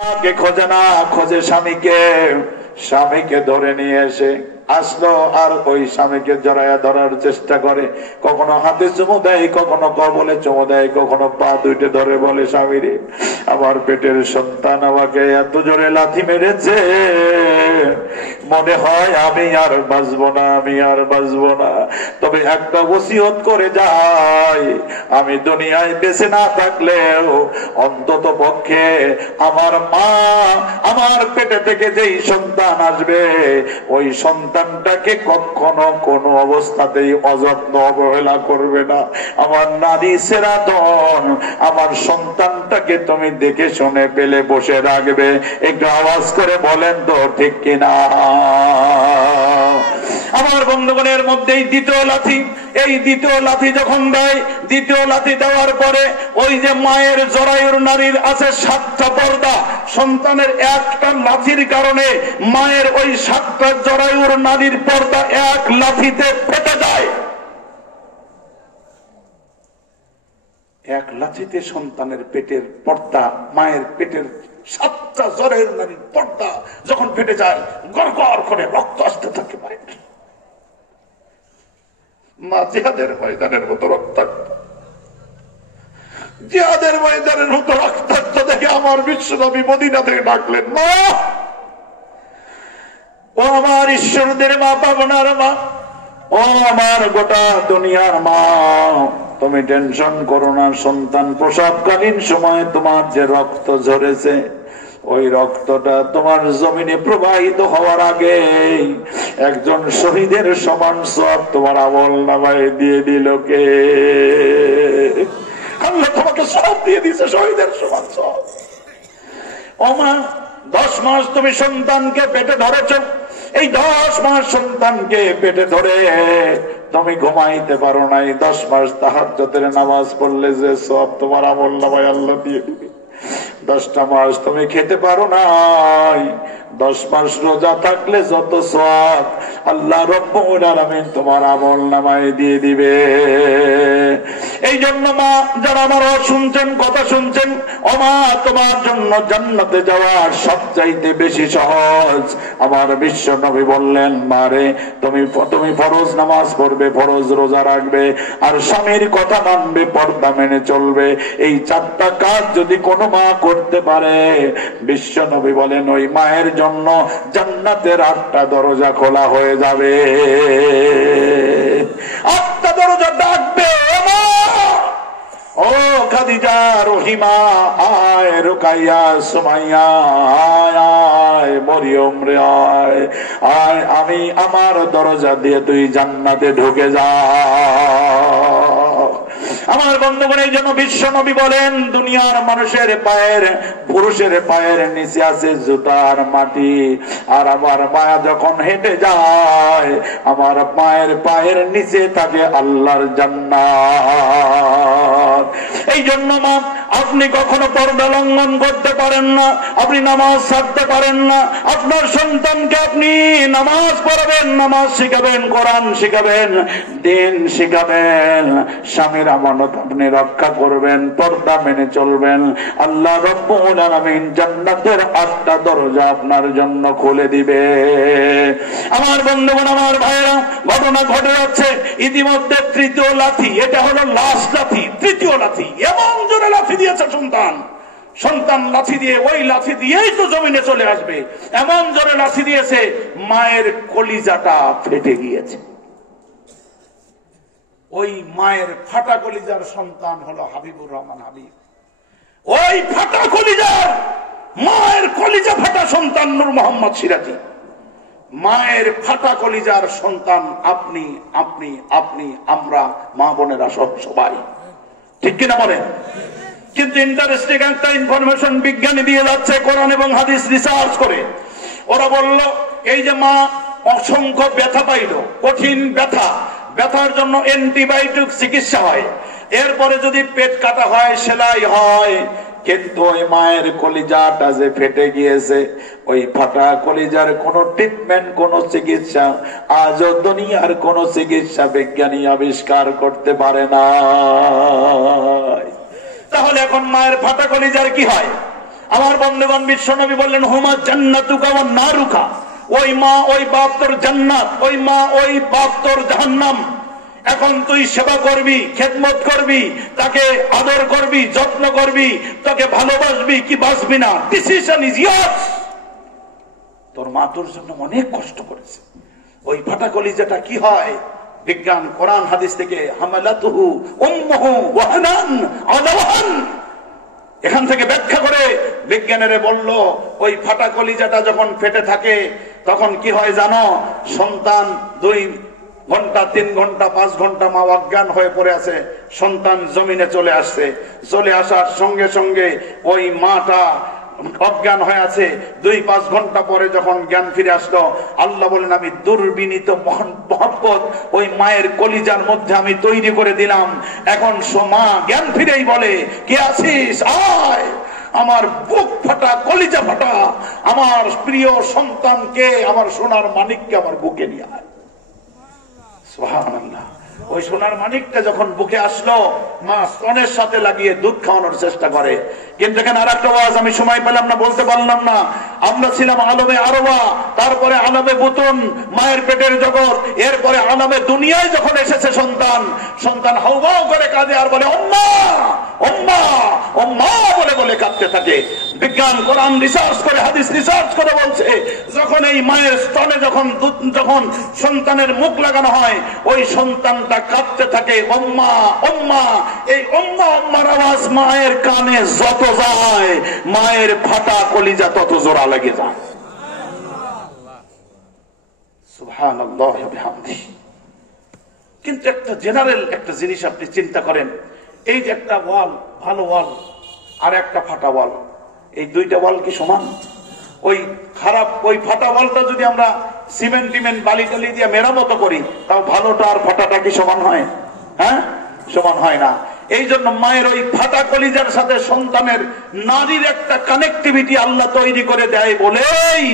খোঁজে না, খোঁজে স্বামীকে। স্বামীকে ধরে নিয়ে এসে আসলো আর ওই স্বামীকে জড়াইয়া ধরার চেষ্টা করে। কখনো হাতে চুমু দেয়, কখনো কবলে চুমু দেয়, কখনো পা দুইটে ধরে বলে, স্বামীরে আমার পেটের সন্তান আমাকে এত জোরে লাথি মেরেছে, মনে হয় আমি আর বাঁচবো না, আমি আর বাঁচবো না। তবে একটা ওসিয়ত করে যাই, আমি দুনিয়ায় বেঁচে না থাকলেও অন্তত পক্ষে আমার মা আমার পেটে থেকে যেই সন্তান আসবে, ওই সন্তানটাকে কখনো কোনো অবস্থাতেই অযত্ন অবহেলা করবে না। আমার নারী সেরা ধন, আমার সন্তানটাকে তুমি দেখে শুনে পেলে বসে রাখবে। একটু আওয়াজ করে বলেন তো ঠিক কিনা? আমার বন্ধুগণের মধ্যে দ্বিতীয় লাথি, এই দ্বিতীয় লাথি যখন দেয়, দ্বিতীয় লাথি দেওয়ার পরে ওই যে মায়ের জরায়ুর নারীর আছে 7টা পর্দা, সন্তানের একটা লাথির কারণে মায়ের ওই 7টা জরায়ুর নারীর পর্দা এক লাথিতে ফেটে যায়। এক লাথিতে সন্তানের পেটের পর্দা, মায়ের পেটের 7টা জরায়ুর নারীর পর্দা যখন ফেটে যায়, গড়গড় করে রক্ত আসতে থাকে। মা জিহাদের ময়দানের মতো রক্তাক্ত, জিহাদের ময়দানের মতো রক্তাক্ত দেখে আমার বিশ্বনবী মদিনা থেকে ডাকলেন, মা ও আমার ঈশ্বরদের মা, পাবনার মা, ও আমার গোটা দুনিয়ার মা, তুমি টেনশন করো না। সন্তান প্রসবকালীন সময় তোমার যে রক্ত ঝরেছে, ওই রক্তটা তোমার জমিনে প্রবাহিত হওয়ার আগে একজন শহীদের সমান সওয়াব তোমার আমলনামায় দিয়ে দিল কে? আল্লাহ তোমাকে সওয়াব দিয়ে দিয়েছে, শহীদের সমান সওয়াব। ও মা, 10 মাস তুমি সন্তানকে পেটে ধরেছ, এই 10 মাস সন্তানকে পেটে ধরে তুমি ঘুমাইতে পারো নাই। 10 মাস তাহাজ্জুদের নামাজ পড়লে যে সওয়াব তোমার আমলনামায় আল্লাহ দিয়ে দিবে। 10টা মাস তুমি খেতে পারো নাই, 10 মাস রোজা থাকলে যত সওয়াব আল্লাহ রব্বুল আলামিন তোমার আমলনামায় দিয়ে দিবে। এই জন্য মা, যারা আমার শুনছেন, কথা শুনছেন, ও মা, তোমার জন্য জান্নাতে যাওয়া সবচাইতে বেশি সহজ। আমার বিশ্ব নবী বললেন, মারে তুমি ফরজ নামাজ পড়বে, ফরজ রোজা রাখবে, আর স্বামীর কথা মানবে, পর্দা মেনে চলবে। এই 4টা কাজ যদি কোনো মা করতে পারে, বিশ্ব নবী বলেন ওই মায়ের জন্য জান্নাতের 8টা দরজা খোলা হয়ে যাবে। 8টা দরজা ডাকবে, ও খাদিজা, রহিমা, আয় রুকাইয়া, সুমাইয়া, আয় মরিয়ম রে, আয় আমি আমার দরজা দিয়ে তুই জান্নাতে ঢুকে যা। আমার বন্ধুগণ, এই জন্য বিশ্ব নবী বলেন, দুনিয়ার মানুষের পায়ের, পুরুষের পায়ের নিচে আছে জুতার মাটি, আর আমার মায়া যখন হেঁটে যায়, আমার মায়ের পায়ের নিচে থাকে আল্লাহর জান্নাত। এই জন্য মা, আপনি কখনো পর্দা লঙ্ঘন করতে পারেন না, আপনি নামাজ ছাড়তে পারেন না। আপনার সন্তানকে আপনি নামাজ পড়াবেন, নামাজ শিখাবেন, কোরআন শিখাবেন, দিন শিখাবেন, স্বামীর আমানত আপনি রক্ষা করবেন, পর্দা মেনে চলবেন। আল্লাহ রব্বুল আলামিন জান্নাতের 8টা দরজা আপনার জন্য খুলে দিবে। আমার বন্ধুগণ, আমার ভাইয়েরা, ঘটনা ঘটে যাচ্ছে ইতিমধ্যে। 3য় লাথি, এটা হলো লাস্ট লাথি, 3য় লাথি। এমন জোরে লাথি দিয়েছে সন্তান লাথি দিয়ে, ওই লাথি দিয়েই তো জমিনে চলে আসবে, এমন জোরে লাথি দিয়েছে মায়ের কলিজাটা ফেটে গিয়েছে। ওই মায়ের ফাটা কলিজার সন্তান হলো হাবিবুর রহমান হাবিব। ওই ফাটা কলিজার, মায়ের কলিজা ফাটা সন্তান নূর মোহাম্মদ সিরাজি। মায়ের ফাটা কলিজার সন্তান আপনি, আপনি, আপনি, আমরা, মা বোনেরা, সবাই, ঠিক কিনা বলেন? কিন্তু ইন্টারেস্টিং একটা ইনফরমেশন বিজ্ঞানী দিয়ে যাচ্ছে, কোরআন এবং হাদিস রিসার্চ করে। ওরা বলল, এই যে মা অসংখ্য ব্যথা পাইল, কঠিন ব্যথা, ব্যথার জন্য অ্যান্টিবায়োটিক চিকিৎসা হয়, এরপরে যদি পেট কাটা হয়, সেলাই হয়, কিন্তু ওই মায়ের কলিজাটা যে ফেটে গিয়েছে, ওই ফাটা কলিজার কোন ট্রিটমেন্ট, কোন চিকিৎসা আজও দুনিয়ার কোন চিকিৎসা বিজ্ঞানী আবিষ্কার করতে পারে না। তাহলে এখন মায়ের ফাটা কলিজার কি হয়? আমার বন্ধুগণ, বিশ্বনবী বললেন হুমা জান্নাতুকা ওয়া নারুকা, ওই মা ওই বাপ তোর জান্নাত, ওই মা ওই বাপ তোর জাহান্নাম। এখন তুই সেবা করবি, খেদমত করবি, তাকে আদর করবি, যত্ন করবি, তাকে ভালোবাসবি কি বাসবি না, ডিসিশন ইজ ইয়ার্স। তোর মা তোর জন্য অনেক কষ্ট করেছে। ওই ফাটা কলিজাটা কি হয়? বিজ্ঞান কোরআন হাদিস থেকে হামালাতুহু উম্মুহু ওয়াহানান আলা ওয়াহান, এখান থেকে ব্যাখ্যা করে বিজ্ঞানীরা বলল ওই ফাটা কলিজাটা যখন ফেটে থাকে তখন কি হয় জানো? সন্তান 2 ঘন্টা 3 ঘন্টা 5 ঘন্টা মা অজ্ঞান হয়ে পড়ে আছে, সন্তান জমিনে চলে আসছে, চলে আসার সঙ্গে সঙ্গে ওই মাটা অজ্ঞান হয়ে আছে। 2-5 ঘন্টা পরে যখন জ্ঞান ফিরে আসলো, আল্লাহ বলেন আমি দুর্বিনীত মহব্বত ওই মায়ের কলিজার মধ্যে আমি তৈরি করে দিলাম। এখন মা জ্ঞান ফিরেই বলে কে আছিস, আয়, আমার বুক ফাটা কলিজা ফাটা আমার প্রিয় সন্তানকে, আমার সোনার মানিককে আমার বুকে নিয়ে আয়। সুবহানাল্লাহ। ওই সোনার মানিকটা যখন বুকে আসলো, মা স্তনের সাথে লাগিয়ে দুধ খাওয়ানোর চেষ্টা করে। কিন্তু এখানে আর একটা ওয়াজ আমি সময় পেলাম না, বলতে পারলাম না। আমরা ছিলাম আলমে আরওয়া, তারপরে আলমে বুতুন, মায়ের পেটের জগৎ, এরপরে আলমে দুনিয়ায় যখন এসেছে সন্তান, সন্তান হাউমাউ করে কাঁদে আর বলে ওম্মা ওম্মা ওম্মা বলে বলে কাঁদতে থাকে। বিজ্ঞান কোরআন রিসার্চ করে, হাদিস রিসার্চ করে বলছে যখন এই মায়ের স্তনে যখন সন্তানের মুখ লাগানো হয়, ওই সন্তানটা কাঁদতে থাকে ওম্মা ওম্মা। এই ওম্মা ওম্মার আওয়াজ মায়ের কানে যত যায়, মায়ের ফাটা কলিজা তত জোড়া লেগে যায়। সুবহানাল্লাহ ওয়া বিহামদিহি। কিন্তু একটা জেনারেল একটা জিনিস আপনি চিন্তা করেন, এই যে একটা ওয়াল, ভালো ওয়াল আর একটা ফাটা ওয়াল, এই দুইটা ওয়াল কি সমান? ওই খারাপ ওই ফাটা ওয়ালটা যদি আমরা সিমেন্ট টিমেন্ট বালি টালি দিয়ে মেরামত করি, তাও ভালোটা আর ফাটাটা কি সমান হয়? হ্যাঁ, সমান হয় না। এই জন্য মায়ের ওই ফাটা কলিজার সাথে সন্তানের নারীর একটা কানেক্টিভিটি আল্লাহ তৈরি করে দেয় বলেই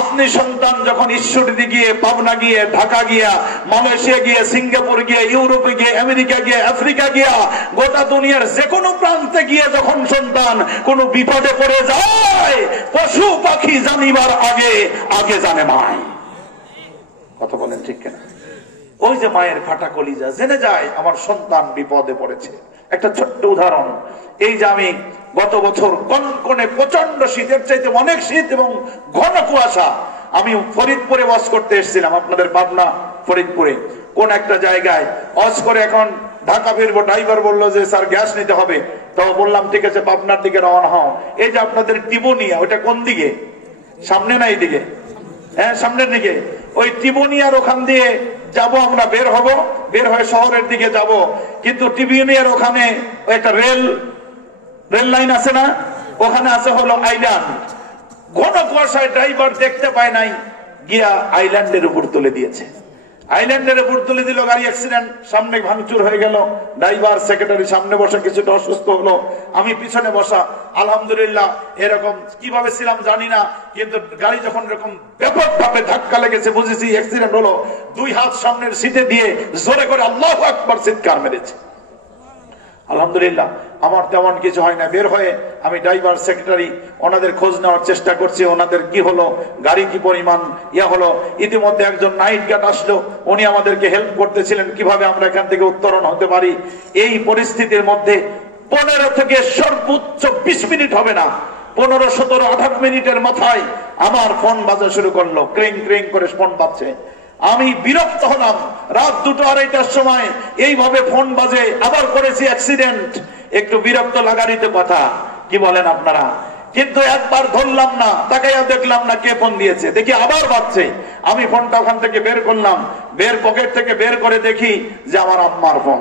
আপনি সন্তান যখন ঈশ্বরদী গিয়ে, পাবনা গিয়ে, ঢাকা গিয়া, মালয়েশিয়া গিয়ে, সিঙ্গাপুর গিয়ে, ইউরোপে গিয়ে, আমেরিকা গিয়ে, আফ্রিকা গিয়া, গোটা দুনিয়ার যে কোনো প্রান্তে গিয়ে যখন সন্তান কোনো বিপদে পড়ে যায়, পশু পাখি জানিবার আগে আগে জানে মাই। কথা বলেন ঠিক কিনা? ওই যে মায়ের ফাটা কলিজা জেনে যায় আমার সন্তান বিপদে পড়েছে। একটা ছোট্ট উদাহরণ, এই যে আমি গত বছর কনকনে প্রচন্ড শীতের চাইতে অনেক শীত এবং ঘন কুয়াশা, আমি ফরিদপুরে ওয়াজ করতে এসেছিলাম, আপনাদের পাবনা ফরিদপুরে কোন একটা জায়গায় ওয়াজ করে এখন ঢাকা ফিরবো। ড্রাইভার বললো যে স্যার গ্যাস নিতে হবে, তো বললাম ঠিক আছে পাবনার দিকে রওনা হও। এই যে আপনাদের টিবোনিয়া, ওইটা কোন দিকে? সামনে না এইদিকে? হ্যাঁ, সামনের দিকে। ওই টিবোনিয়ার ওখান দিয়ে যাব আমরা, বের হব, বের হয়ে শহরের দিকে যাব। কিন্তু টিবোনিয়ার ওখানে একটা রেল লাইন আছে না, ওখানে আছে হলো আইল্যান্ড। ঘন কুয়াশায় ড্রাইভার দেখতে পায় নাই, গিয়া আইল্যান্ডের উপর তুলে দিয়েছে। আইল্যান্ডের উপর তুলে দিল, গাড়ি অ্যাক্সিডেন্ট, সামনে ভাঙচুর হয়ে গেল। ড্রাইভার সেক্রেটারি সামনে বসে কিছুটা অসুস্থ হলো, আমি পিছনে বসা। আলহামদুলিল্লাহ, এরকম কিভাবে ছিলাম জানি না, কিন্তু গাড়ি যখন এরকম ব্যাপকভাবে ধাক্কা লেগেছে বুঝেছি অ্যাক্সিডেন্ট হলো। 2 হাত সামনের সিটে দিয়ে জোরে করে আল্লাহু আকবার চিৎকার মেরেছে। আলহামদুলিল্লাহ, আমার তেমন কিছু হয় না। বের হয়ে আমি ড্রাইভার সেক্রেটারি ওনাদের খোঁজ নেওয়ার চেষ্টা করছি, ওনাদের কি হলো, গাড়ি কি পরিমাণ হলো। ইতিমধ্যে একজন নাইট গার্ড আসলো, উনি আমাদেরকে হেল্প করতেছিলেন কিভাবে আমরা এখান থেকে উত্তরণ হতে পারি। এই পরিস্থিতির মধ্যে 15 থেকে সর্বোচ্চ 20 মিনিট হবে না, 15, 17, 18 মিনিটের মাথায় আমার ফোন বাজা শুরু করলো, ক্রিং ক্রিং করে ফোন বাজছে। আমি বিরক্ত হলাম। রাত 2-2:30টার সময় এইভাবে ফোন বাজে, আবার করেছি অ্যাক্সিডেন্ট, একটু বিরক্ত লাগারই তো কথা, কি বলেন আপনারা? কিন্তু একবার ধরলাম না, তাকাইয়া দেখলাম না কে ফোন দিয়েছে, দেখি আবার বাজছে। আমি ফোনটা ওখান থেকে বের করলাম, পকেট থেকে বের করে দেখি যে আমার আম্মার ফোন।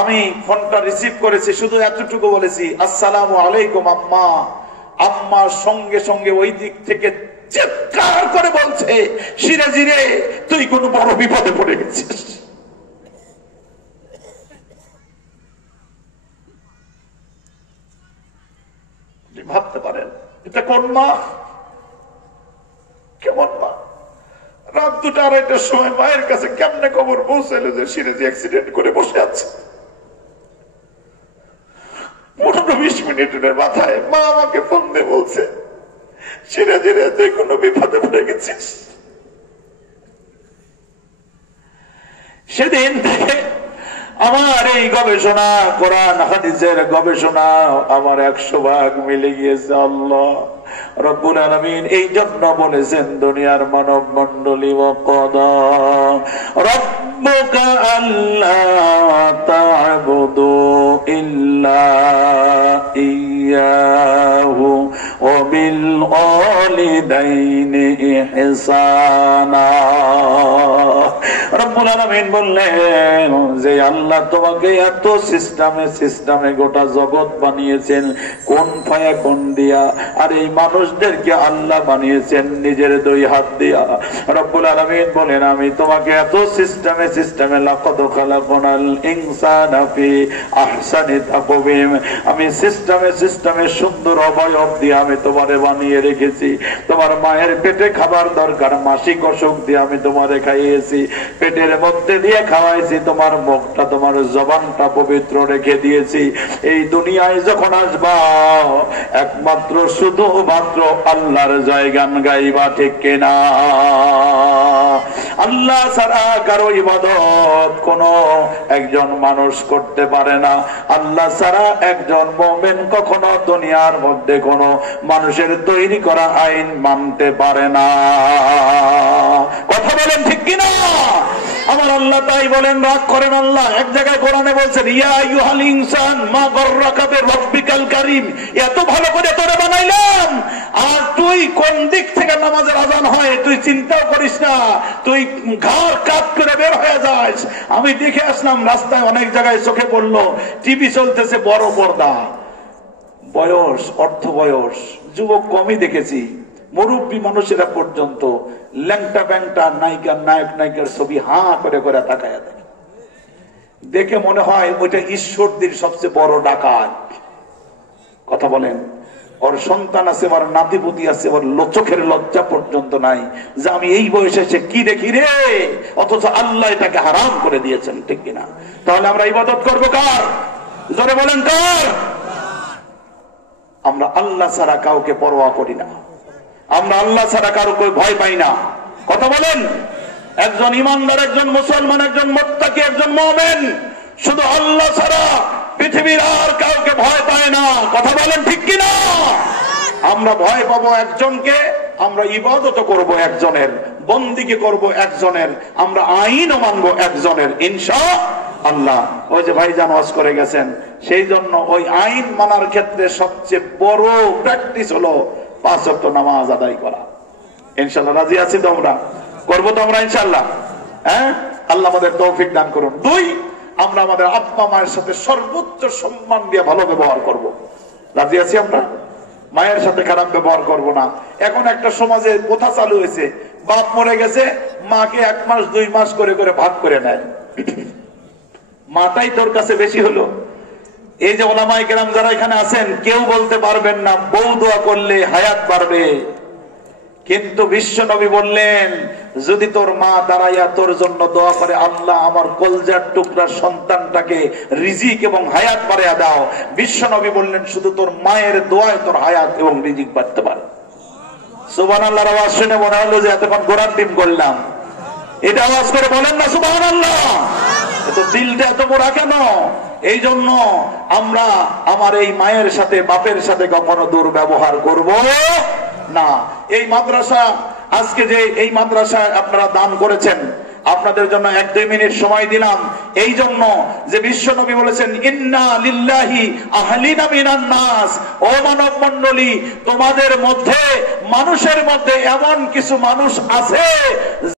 আমি ফোনটা রিসিভ করেছি, শুধু এতটুকু বলেছি আসসালামু আলাইকুম আম্মা। আম্মার সঙ্গে সঙ্গে ওই দিক থেকে চিৎকার করে বলছে, সিরাজি রে, তুই কোন বড় বিপদে পড়ে গেছিস। ভাবতে পারেন এটা কোন মা, কেমন মা? রাত 2-2:30টার সময় মায়ের কাছে কেমনে খবর পৌঁছালো যে সিরাজি অ্যাক্সিডেন্ট করে বসে আছে। 15-20 মিনিট মিনিটের মাথায় মা আমাকে ফোন দিয়ে বলছে, সিরাজের যে কোনো বিপদে পড়ে গেছিস। সেদিন থেকে আমার এই গবেষণা, কোরআন হাদিসের গবেষণা আমার 100 ভাগ মিলে গিয়েছে। আল্লাহ রব্বুল আলামিন এই জন্য বলেছেন দুনিয়ার মানব মণ্ডলী, ওয়াকাদা রাব্বুকা আল্লা তা'বুদু ইল্লা ইয়্যাহু ওয়া বিল ওয়ালিদাইনি ইহসানা। রব্বুল আলামিন বললেন যে আল্লাহ তোমাকে এত সিস্টেমে গোটা জগৎ বানিয়েছেন কোন ফায়াকুন দিয়া, আর এই মানুষদেরকে আল্লাহ বানিয়েছেন নিজের 2 হাত দিয়া। রব্বুল আলামিন বলেন আমি তোমাকে এত সিস্টেমে লাকাদ খালাকনাল ইনসানা ফি আহসানি তাকওয়িম, আমি সিস্টেমে সুন্দর অবয়ব দিয়ে আমি তোমারে বানিয়ে রেখেছি। তোমার মায়ের পেটে খাবার দরকার, মাসিক অসুখ দিয়ে আমি তোমারে খাইয়েছি, পেটের মধ্যে দিয়ে খাওয়াইছি, তোমার মুখটা তোমার জবানটা পবিত্র রেখে দিয়েছি। এই দুনিয়ায় যখন আসবা একমাত্র শুধুমাত্র আল্লাহর জয়গান গাইবা, ঠিক কিনা? আল্লাহ ছাড়া কারো ইবাদত কোন একজন মানুষ করতে পারে না। আল্লাহ ছাড়া একজন মুমিন কখনো দুনিয়ার মধ্যে কোন মানুষের তৈরি করা আইন মানতে পারে না। কথা বলেন ঠিক কিনা? আমার আল্লাহ তাই বলেন, রাগ করেন আল্লাহ। এক জায়গায় কোরআনে বলছেন ইয়া আইয়ুহাল ইনসান মা গররাকা বিরাব্বিকাল কারীম, এত ভালো করে তোরে বানাইলাম আর তুই কোন দিক থেকে নামাজের আযান হয় তুই চিন্তাও করিস না, তুই ঘাড় কাত করে বের হয়ে যাস। আমি দেখে আসলাম রাস্তায় অনেক জায়গায় চোখে পড়লো টিভি চলতেছে বড় পর্দা, বয়স অর্ধ বয়স যুবক কমই দেখেছি, মুরব্বী মানুষেরা পর্যন্ত ল্যাংটা ব্যাংটা নায়কের ছবি হাঁ করে করে তাকায় দেখে। দেখে মনে হয় ওইটা ঈশ্বরদের সবচেয়ে বড় ডাকাত। কথা বলেন, ওর সন্তান আছে, ওর নাতিপুতি আছে, ওর চোখের লজ্জা পর্যন্ত নাই যে আমি এই বয়সে এসে কি দেখি রে, অথচ আল্লাহ এটাকে হারাম করে দিয়েছেন, ঠিক কিনা? তাহলে আমরা ইবাদত করবো কার? জোরে বলেন কার? আমরা আল্লাহ ছাড়া কাউকে পরোয়া করি না, আমরা আল্লাহ ছাড়া কাউকে ভয় পাই না। কথা বলেন, একজন ইমানদার, একজন মুসলমান, একজন মুত্তাকি, একজন মুমিন শুধু আল্লাহ ছাড়া পৃথিবীর আর কাউকে ভয় পায় না। কথা বলেন ঠিক কিনা? আমরা ভয় পাবো একজনকে, আমরা ইবাদত করব একজনের, বন্দিকে করব একজনের, আমরা আইনও মানবো একজনের ইনশাআল্লাহ। ওই যে ভাইজান ওয়াজ করে গেছেন, সেই জন্য ওই আইন মানার ক্ষেত্রে সবচেয়ে বড় প্র্যাকটিস হলো 5 ওয়াক্ত নামাজ আদায় করা। ইনশাআল্লাহ রাজি আছি তো? আমরা করবো তো আমরা ইনশাআল্লাহ। হ্যাঁ, আল্লাহ আমাদের তৌফিক দান করুন। 2, আমরা আমাদের আব্বা মায়ের সাথে সর্বোচ্চ সম্মান দিয়ে ভালো ব্যবহার করব। রাজি আছি আমরা? মায়ের সাথে খারাপ ব্যবহার করব না। এখন একটা সমাজে প্রথা চালু হয়েছে, বাপ মরে গেছে মাকে 1 মাস 2 মাস করে করে ভাগ করে নেয়। মাটাই তোর কাছে বেশি হলো। এই যে ওলামায়ে কেরাম যারা এখানে আছেন কেউ বলতে পারবেন না বউ দোয়া করলে হায়াত বাড়বে, কিন্তু বিশ্ব নবী বললেন যদি তোর মা দাঁড়াইয়া তোর জন্য দোয়া করে আল্লাহ আমার কলজার টুকরা সন্তানটাকে রিজিক এবং হায়াত বাড়িয়ে দাও, বিশ্ব নবী বললেন শুধু তোর মায়ের দোয়ায় তোর হায়াত এবং রিজিক বাড়তে পারে। সুবহানাল্লাহর আওয়াজ শুনে মনে হলো যে এতক্ষণ গোড়ার টিম করলাম। এটা আওয়াজ করে বলেন না সুবহানাল্লাহ। এত দিলটা এত বড় কেন? এই জন্য আমরা আমার এই মায়ের সাথে বাপের সাথে কখনো দুর্ব্যবহার করব না। এই মাদ্রাসা, আজকে যে এই মাদ্রাসায় আপনারা দান করেছেন, আপনাদের জন্য 1-2 মিনিট সময় দিলাম এই জন্য যে বিশ্ব নবী বলেছেন ইন্না লিল্লাহি আহলিনা মিনান নাস, ও মানব মণ্ডলী তোমাদের মধ্যে মানুষের মধ্যে এমন কিছু মানুষ আছে